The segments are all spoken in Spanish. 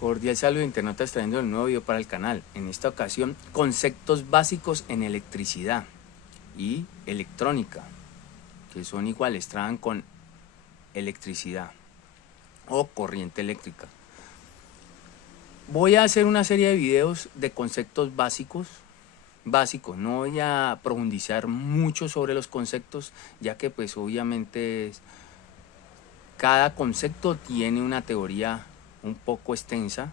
Cordial saludo internautas, trayendo un nuevo video para el canal. En esta ocasión, conceptos básicos en electricidad y electrónica, que son iguales, trabajan con electricidad o corriente eléctrica. Voy a hacer una serie de videos de conceptos básicos, no voy a profundizar mucho sobre los conceptos, ya que pues obviamente cada concepto tiene una teoría un poco extensa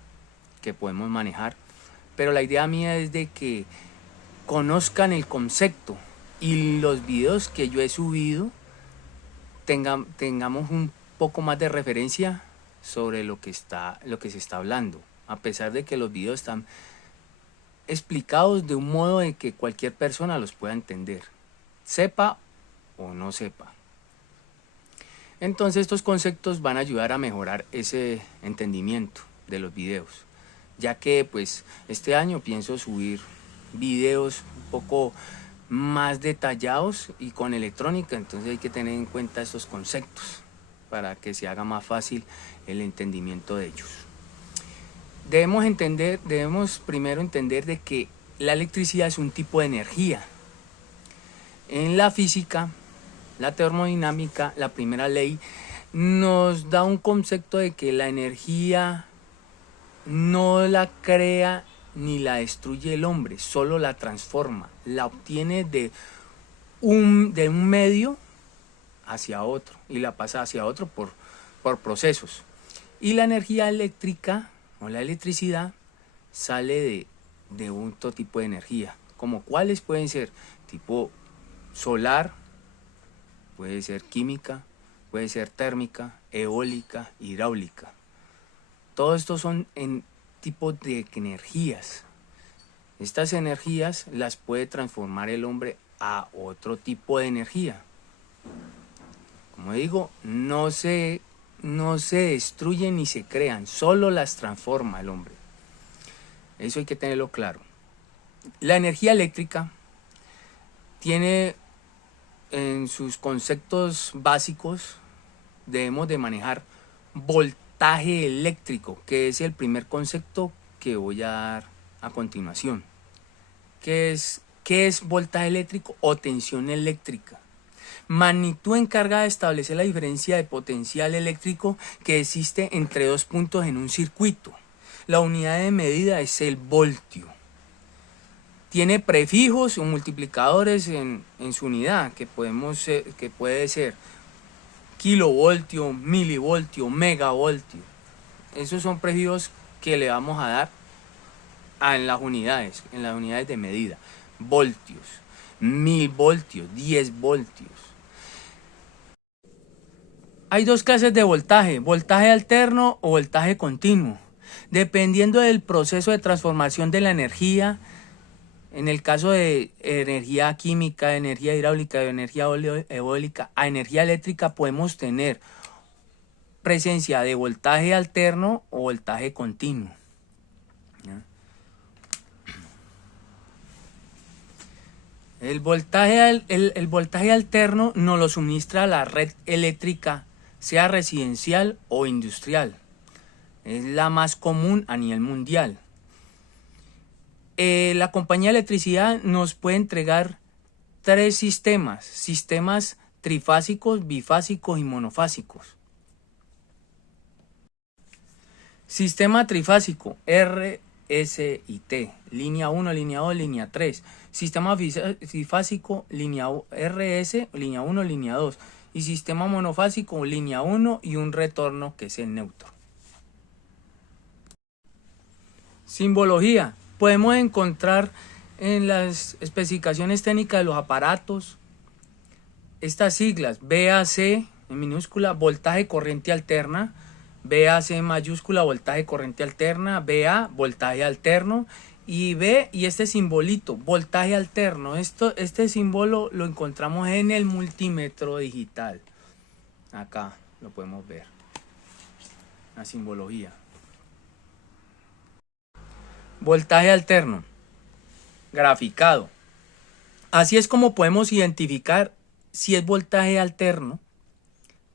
que podemos manejar, pero la idea mía es de que conozcan el concepto y los videos que yo he subido tengamos un poco más de referencia sobre lo que se está hablando, a pesar de que los videos están explicados de un modo de que cualquier persona los pueda entender, sepa o no sepa. Entonces estos conceptos van a ayudar a mejorar ese entendimiento de los videos, ya que pues este año pienso subir videos un poco más detallados y con electrónica, entonces hay que tener en cuenta estos conceptos para que se haga más fácil el entendimiento de ellos. Debemos primero entender de que la electricidad es un tipo de energía. En la física, la termodinámica, la primera ley, nos da un concepto de que la energía no la crea ni la destruye el hombre, solo la transforma, la obtiene de un medio hacia otro y la pasa hacia otro por procesos. Y la energía eléctrica o la electricidad sale de otro tipo de energía, como cuáles pueden ser tipo solar, puede ser química, puede ser térmica, eólica, hidráulica. Todos estos son en tipos de energías. Estas energías las puede transformar el hombre a otro tipo de energía. Como digo, no se destruyen ni se crean, solo las transforma el hombre. Eso hay que tenerlo claro. La energía eléctrica tiene en sus conceptos básicos, debemos de manejar voltaje eléctrico, que es el primer concepto que voy a dar a continuación. ¿Qué es voltaje eléctrico o tensión eléctrica? Magnitud encargada de establecer la diferencia de potencial eléctrico que existe entre dos puntos en un circuito. La unidad de medida es el voltio. Tiene prefijos o multiplicadores en su unidad, que puede ser kilovoltio, milivoltio, megavoltio. Esos son prefijos que le vamos a dar en las unidades de medida. Voltios, 1000 voltios, 10 voltios. Hay dos clases de voltaje, voltaje alterno o voltaje continuo, dependiendo del proceso de transformación de la energía. En el caso de energía química, energía hidráulica, energía eólica, a energía eléctrica podemos tener presencia de voltaje alterno o voltaje continuo. El voltaje alterno nos lo suministra la red eléctrica, sea residencial o industrial. Es la más común a nivel mundial. La compañía de electricidad nos puede entregar tres sistemas trifásicos, bifásicos y monofásicos. Sistema trifásico, R, S y T, línea 1, línea 2, línea 3. Sistema bifásico, línea RS, línea 1, línea 2. Y sistema monofásico, línea 1 y un retorno que es el neutro. Simbología. Podemos encontrar en las especificaciones técnicas de los aparatos estas siglas: VAC en minúscula, voltaje corriente alterna; VAC mayúscula, voltaje corriente alterna; VA, voltaje alterno; y B, y este simbolito, voltaje alterno. Este símbolo lo encontramos en el multímetro digital. Acá lo podemos ver, la simbología. Voltaje alterno, graficado. Así es como podemos identificar si es voltaje alterno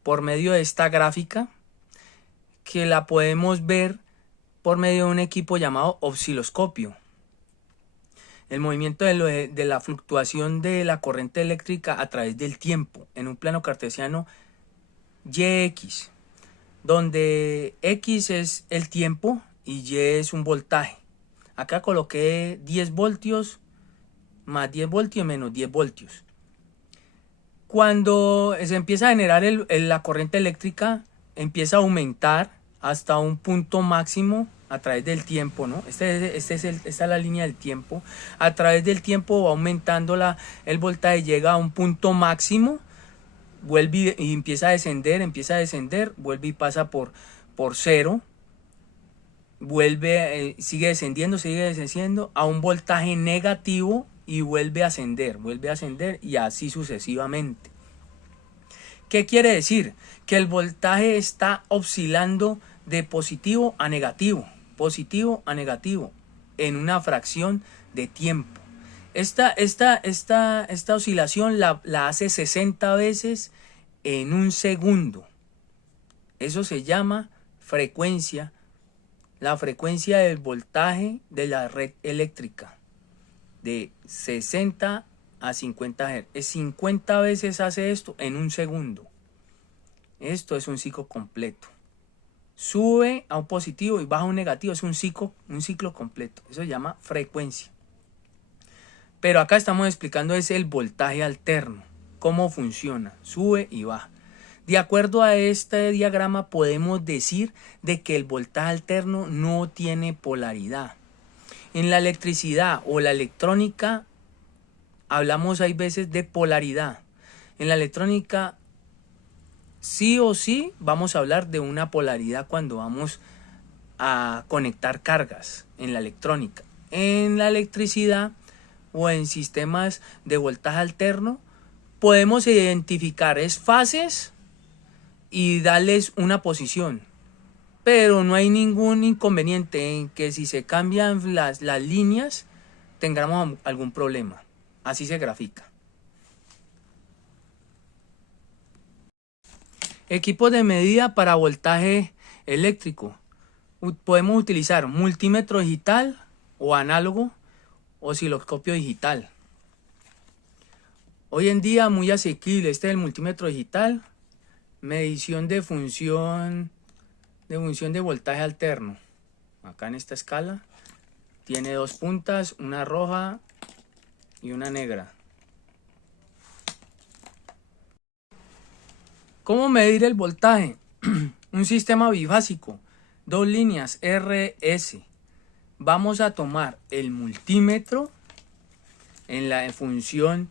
por medio de esta gráfica, que la podemos ver por medio de un equipo llamado osciloscopio. El movimiento de la fluctuación de la corriente eléctrica a través del tiempo en un plano cartesiano Yx, donde X es el tiempo y Y es un voltaje. Acá coloqué 10 voltios más 10 voltios menos 10 voltios. Cuando se empieza a generar la corriente eléctrica, empieza a aumentar hasta un punto máximo a través del tiempo, ¿no? Esta es la línea del tiempo. A través del tiempo va aumentando el voltaje, llega a un punto máximo, vuelve y empieza a descender, vuelve y pasa por cero, vuelve, sigue descendiendo a un voltaje negativo y vuelve a ascender y así sucesivamente. ¿Qué quiere decir? Que el voltaje está oscilando de positivo a negativo en una fracción de tiempo. Esta oscilación la hace 60 veces en un segundo. Eso se llama frecuencia, la frecuencia del voltaje de la red eléctrica, de 60 a 50 Hz. 50 veces hace esto en un segundo. Esto es un ciclo completo. Sube a un positivo y baja a un negativo, es un ciclo completo. Eso se llama frecuencia. Pero acá estamos explicando es el voltaje alterno, cómo funciona, sube y baja. De acuerdo a este diagrama podemos decir de que el voltaje alterno no tiene polaridad. En la electricidad o la electrónica hablamos hay veces de polaridad. En la electrónica sí o sí vamos a hablar de una polaridad cuando vamos a conectar cargas en la electrónica. En la electricidad o en sistemas de voltaje alterno podemos identificar fases y darles una posición, pero no hay ningún inconveniente en que si se cambian las líneas tengamos algún problema. Así se grafica. Equipos de medida para voltaje eléctrico. Podemos utilizar multímetro digital o análogo, osciloscopio digital. Hoy en día muy asequible, este es el multímetro digital, medición de función de voltaje alterno. Acá en esta escala tiene dos puntas, una roja y una negra. ¿Cómo medir el voltaje? Un sistema bifásico, dos líneas RS. Vamos a tomar el multímetro en la función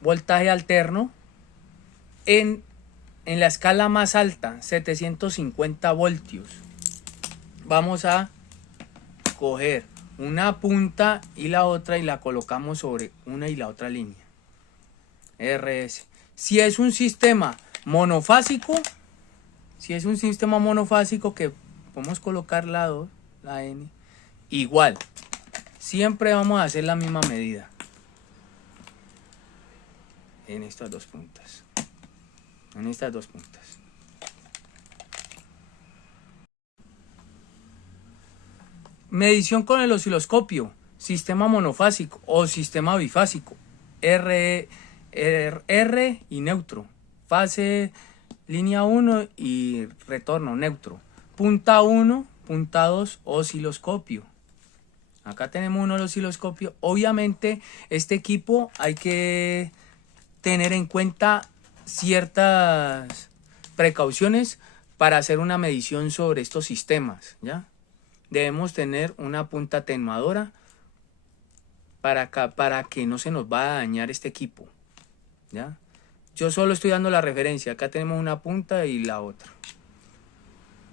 voltaje alterno en la escala más alta, 750 voltios. Vamos a coger una punta y la otra y la colocamos sobre una y la otra línea RS. Si es un sistema monofásico, que podemos colocar la 2, la N, igual, siempre vamos a hacer la misma medida en estas dos puntas. Medición con el osciloscopio, sistema monofásico o sistema bifásico, R y neutro, fase línea 1 y retorno neutro, punta 1, punta 2, osciloscopio. Acá tenemos uno del osciloscopio. Obviamente este equipo hay que tener en cuenta ciertas precauciones para hacer una medición sobre estos sistemas, ¿ya? Debemos tener una punta atenuadora para que no se nos vaya a dañar este equipo, ¿ya? Yo solo estoy dando la referencia. Acá tenemos una punta y la otra.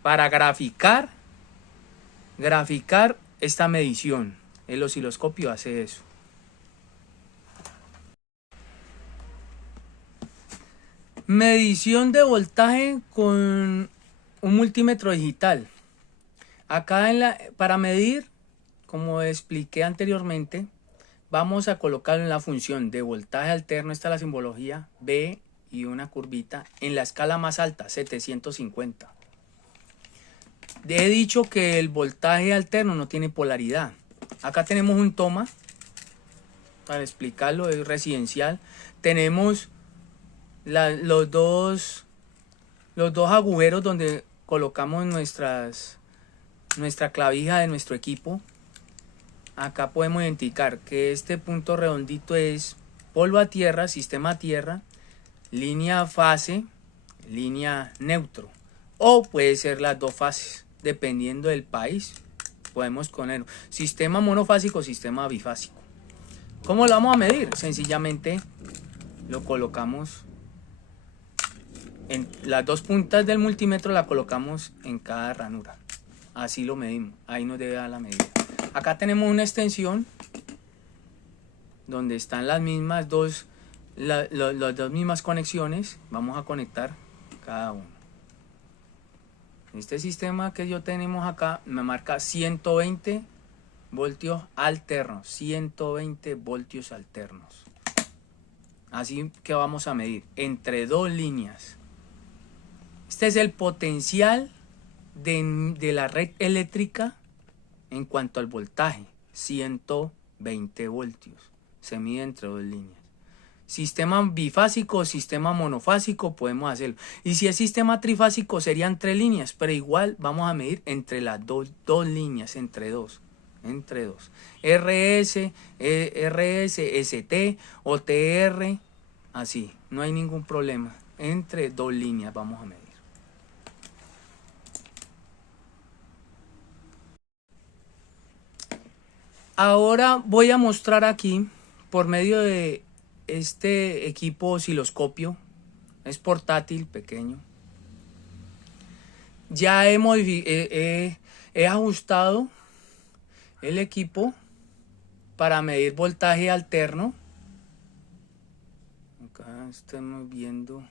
Para graficar esta medición, el osciloscopio hace eso. Medición de voltaje con un multímetro digital. Acá para medir, como expliqué anteriormente, vamos a colocarlo en la función de voltaje alterno, esta es la simbología, B y una curvita, en la escala más alta, 750. he dicho que el voltaje alterno no tiene polaridad. Acá tenemos un toma, para explicarlo, es residencial. Tenemos los dos agujeros donde colocamos nuestra clavija de nuestro equipo. Acá podemos identificar que este punto redondito es polvo a tierra, sistema a tierra, línea fase, línea neutro, o puede ser las dos fases, dependiendo del país. Podemos poner sistema monofásico, sistema bifásico. ¿Cómo lo vamos a medir? Sencillamente lo colocamos en las dos puntas del multímetro, la colocamos en cada ranura. Así lo medimos, ahí nos debe dar la medida. Acá tenemos una extensión donde están las mismas las dos mismas conexiones. Vamos a conectar cada uno. Este sistema que yo tenemos acá me marca 120 voltios alternos, 120 voltios alternos. Así que vamos a medir entre dos líneas. Este es el potencial de la red eléctrica en cuanto al voltaje, 120 voltios. Se mide entre dos líneas. Sistema bifásico o sistema monofásico podemos hacerlo. Y si es sistema trifásico serían 3 líneas, pero igual vamos a medir entre las dos líneas, entre dos. RS, ST o TR, así, no hay ningún problema. Entre dos líneas vamos a medir. Ahora voy a mostrar aquí por medio de este equipo osciloscopio. Es portátil, pequeño. Ya he ajustado el equipo para medir voltaje alterno. Acá estamos viendo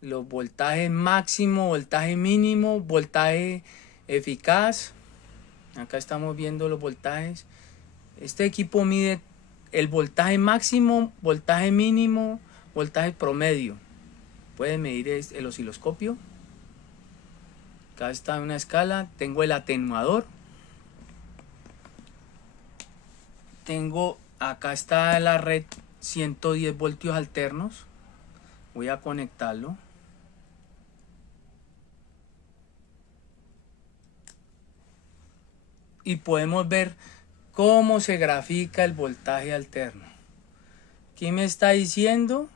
los voltajes máximo, voltaje mínimo, voltaje eficaz. Acá estamos viendo los voltajes. Este equipo mide el voltaje máximo, voltaje mínimo, voltaje promedio. Puede medir el osciloscopio. Acá está una escala. Tengo el atenuador. Acá está la red 110 voltios alternos. Voy a conectarlo. Y podemos ver cómo se grafica el voltaje alterno. Aquí me está diciendo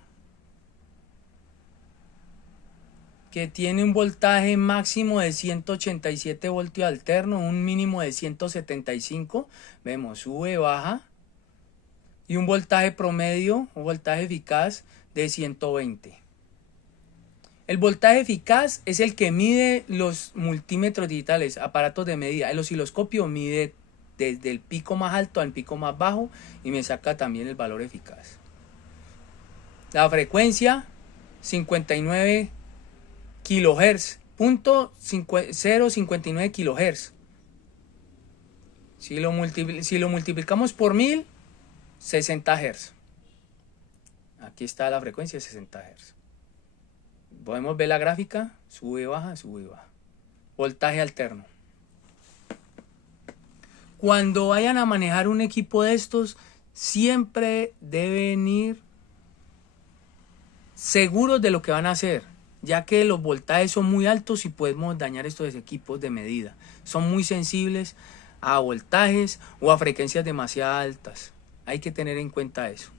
que tiene un voltaje máximo de 187 voltios alternos, un mínimo de 175. Vemos, sube, baja. Y un voltaje promedio, un voltaje eficaz de 120. El voltaje eficaz es el que mide los multímetros digitales, aparatos de medida. El osciloscopio mide desde el pico más alto al pico más bajo y me saca también el valor eficaz. La frecuencia 59 kHz, punto 059 kHz. Si lo multiplicamos por 1000, 60 Hz. Aquí está la frecuencia, 60 Hz. Podemos ver la gráfica, sube, baja, sube, baja. Voltaje alterno. Cuando vayan a manejar un equipo de estos, siempre deben ir seguros de lo que van a hacer, ya que los voltajes son muy altos y podemos dañar estos equipos de medida. Son muy sensibles a voltajes o a frecuencias demasiado altas. Hay que tener en cuenta eso.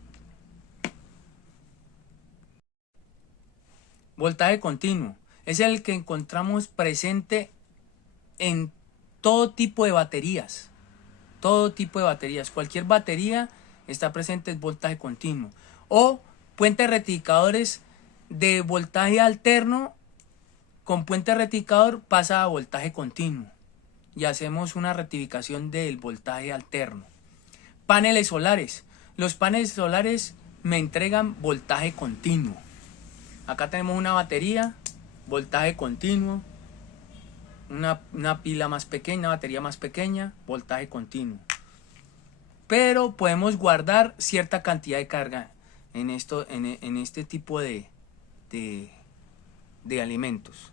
Voltaje continuo es el que encontramos presente en todo tipo de baterías. Todo tipo de baterías. Cualquier batería está presente en voltaje continuo. O puentes rectificadores de voltaje alterno con puente rectificador pasa a voltaje continuo. Y hacemos una rectificación del voltaje alterno. Paneles solares. Los paneles solares me entregan voltaje continuo. Acá tenemos una batería, voltaje continuo, una pila más pequeña, una batería más pequeña, voltaje continuo. Pero podemos guardar cierta cantidad de carga en este tipo de alimentos.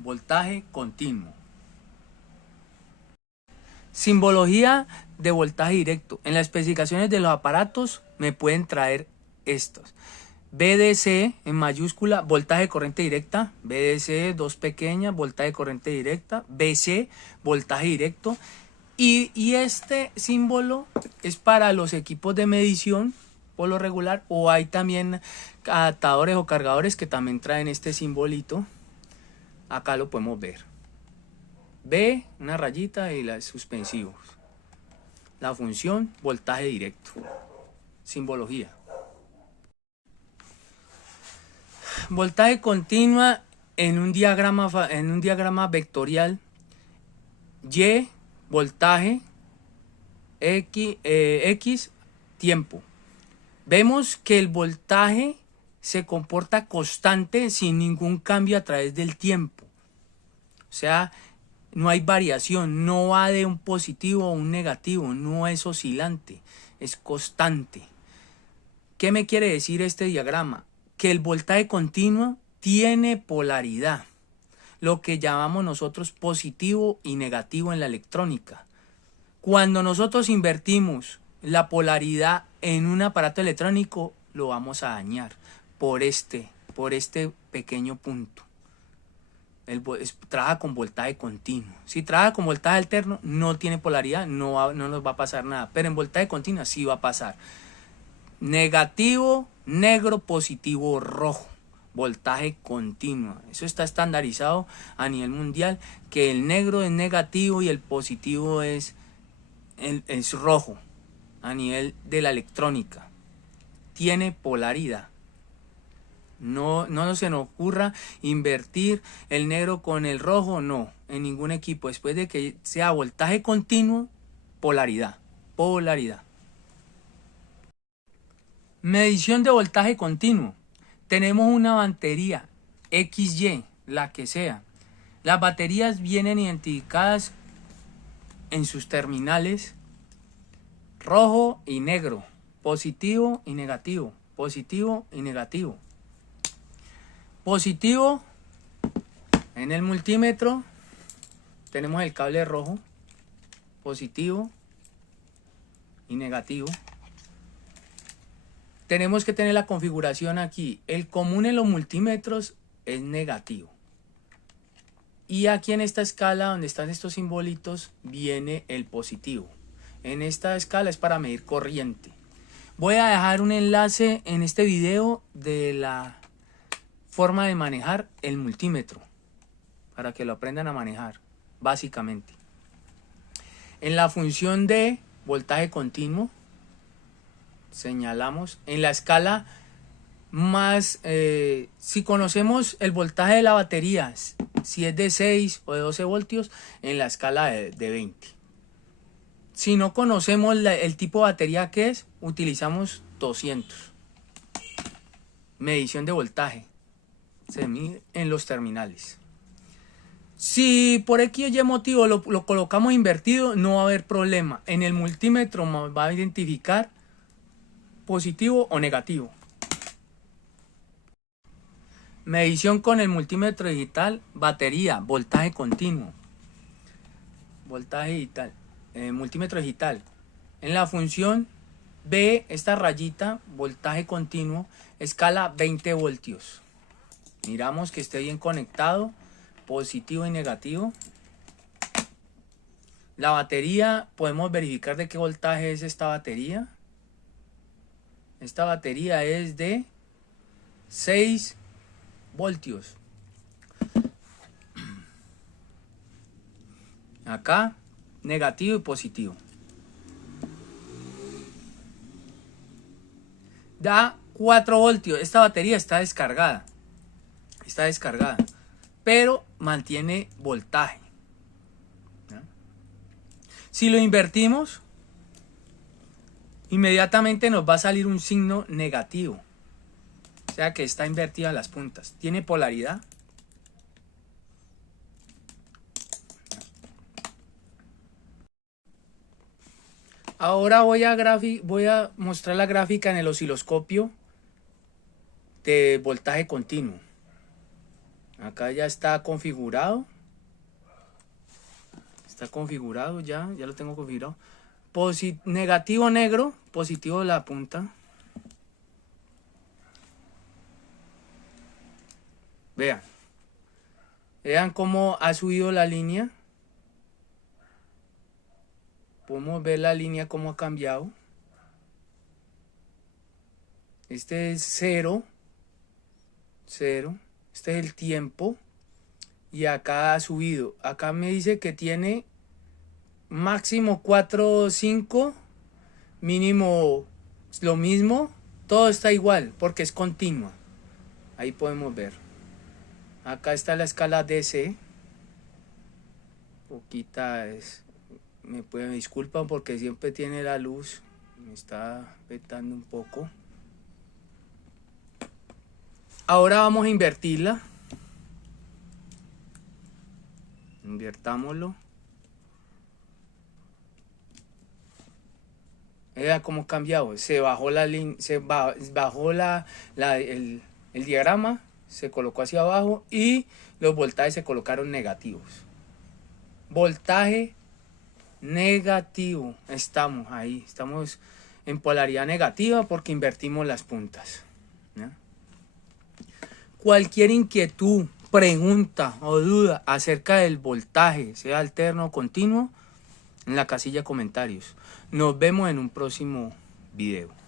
voltaje continuo. Simbología de voltaje directo. En las especificaciones de los aparatos me pueden traer estos. VDC en mayúscula, voltaje de corriente directa. VDC, dos pequeñas, voltaje de corriente directa. VC, voltaje directo. Y este símbolo es para los equipos de medición por lo regular, o hay también adaptadores o cargadores que también traen este simbolito. Acá lo podemos ver. B, una rayita y las suspensivos. La función, voltaje directo. Simbología. Voltaje continua en un diagrama vectorial. Y, voltaje, X, tiempo. Vemos que el voltaje se comporta constante sin ningún cambio a través del tiempo. O sea, no hay variación, no va de un positivo a un negativo, no es oscilante, es constante. ¿Qué me quiere decir este diagrama? Que el voltaje continuo tiene polaridad, lo que llamamos nosotros positivo y negativo en la electrónica. Cuando nosotros invertimos la polaridad en un aparato electrónico, lo vamos a dañar por este pequeño punto. Trabaja con voltaje continuo. Si trabaja con voltaje alterno, no tiene polaridad, no nos va a pasar nada. Pero en voltaje continuo sí va a pasar. Negativo, negro, positivo, rojo. Voltaje continuo. Eso está estandarizado a nivel mundial, que el negro es negativo y el positivo es rojo a nivel de la electrónica. Tiene polaridad. No se nos ocurra invertir el negro con el rojo, no, en ningún equipo. Después de que sea voltaje continuo, polaridad. Medición de voltaje continuo. Tenemos una batería XY, la que sea. Las baterías vienen identificadas en sus terminales rojo y negro, positivo y negativo, positivo y negativo. Positivo, en el multímetro tenemos el cable rojo, positivo y negativo. Tenemos que tener la configuración aquí. El común en los multímetros es negativo. Y aquí en esta escala donde están estos simbolitos viene el positivo. En esta escala es para medir corriente. Voy a dejar un enlace en este video de la forma de manejar el multímetro para que lo aprendan a manejar básicamente. En la función de voltaje continuo señalamos en la escala más, si conocemos el voltaje de la batería, si es de 6 o de 12 voltios, en la escala de 20. Si no conocemos el tipo de batería que es, utilizamos 200. Medición de voltaje se mide en los terminales. Si por X o Y motivo lo colocamos invertido, no va a haber problema. En el multímetro va a identificar positivo o negativo. Medición con el multímetro digital, batería, voltaje continuo. Voltaje digital, multímetro digital. En la función B, esta rayita, voltaje continuo, escala 20 voltios. Miramos que esté bien conectado, positivo y negativo. La batería, podemos verificar de qué voltaje es esta batería. Esta batería es de 6 voltios. Acá, negativo y positivo. Da 4 voltios. Esta batería está descargada. Pero mantiene voltaje. ¿No? Si lo invertimos, inmediatamente nos va a salir un signo negativo. O sea que está invertida las puntas. Tiene polaridad. Ahora voy a mostrar la gráfica en el osciloscopio de voltaje continuo. Acá ya está configurado. Está configurado ya lo tengo configurado. Negativo negro, positivo la punta. Vean cómo ha subido la línea. Podemos ver la línea cómo ha cambiado. Este es 0. Este es el tiempo. Y acá ha subido. Acá me dice que tiene máximo 4 o 5. Mínimo lo mismo. Todo está igual porque es continua. Ahí podemos ver. Acá está la escala DC. Poquita es. Me disculpan porque siempre tiene la luz. Me está afectando un poco. Ahora vamos a invertirla. Invertámoslo. Vea cómo ha cambiado. Se bajó la línea. Se bajó el diagrama. Se colocó hacia abajo. Y los voltajes se colocaron negativos. Voltaje negativo. Estamos ahí. Estamos en polaridad negativa porque invertimos las puntas. ¿Ya? Cualquier inquietud, pregunta o duda acerca del voltaje, sea alterno o continuo, en la casilla de comentarios. Nos vemos en un próximo video.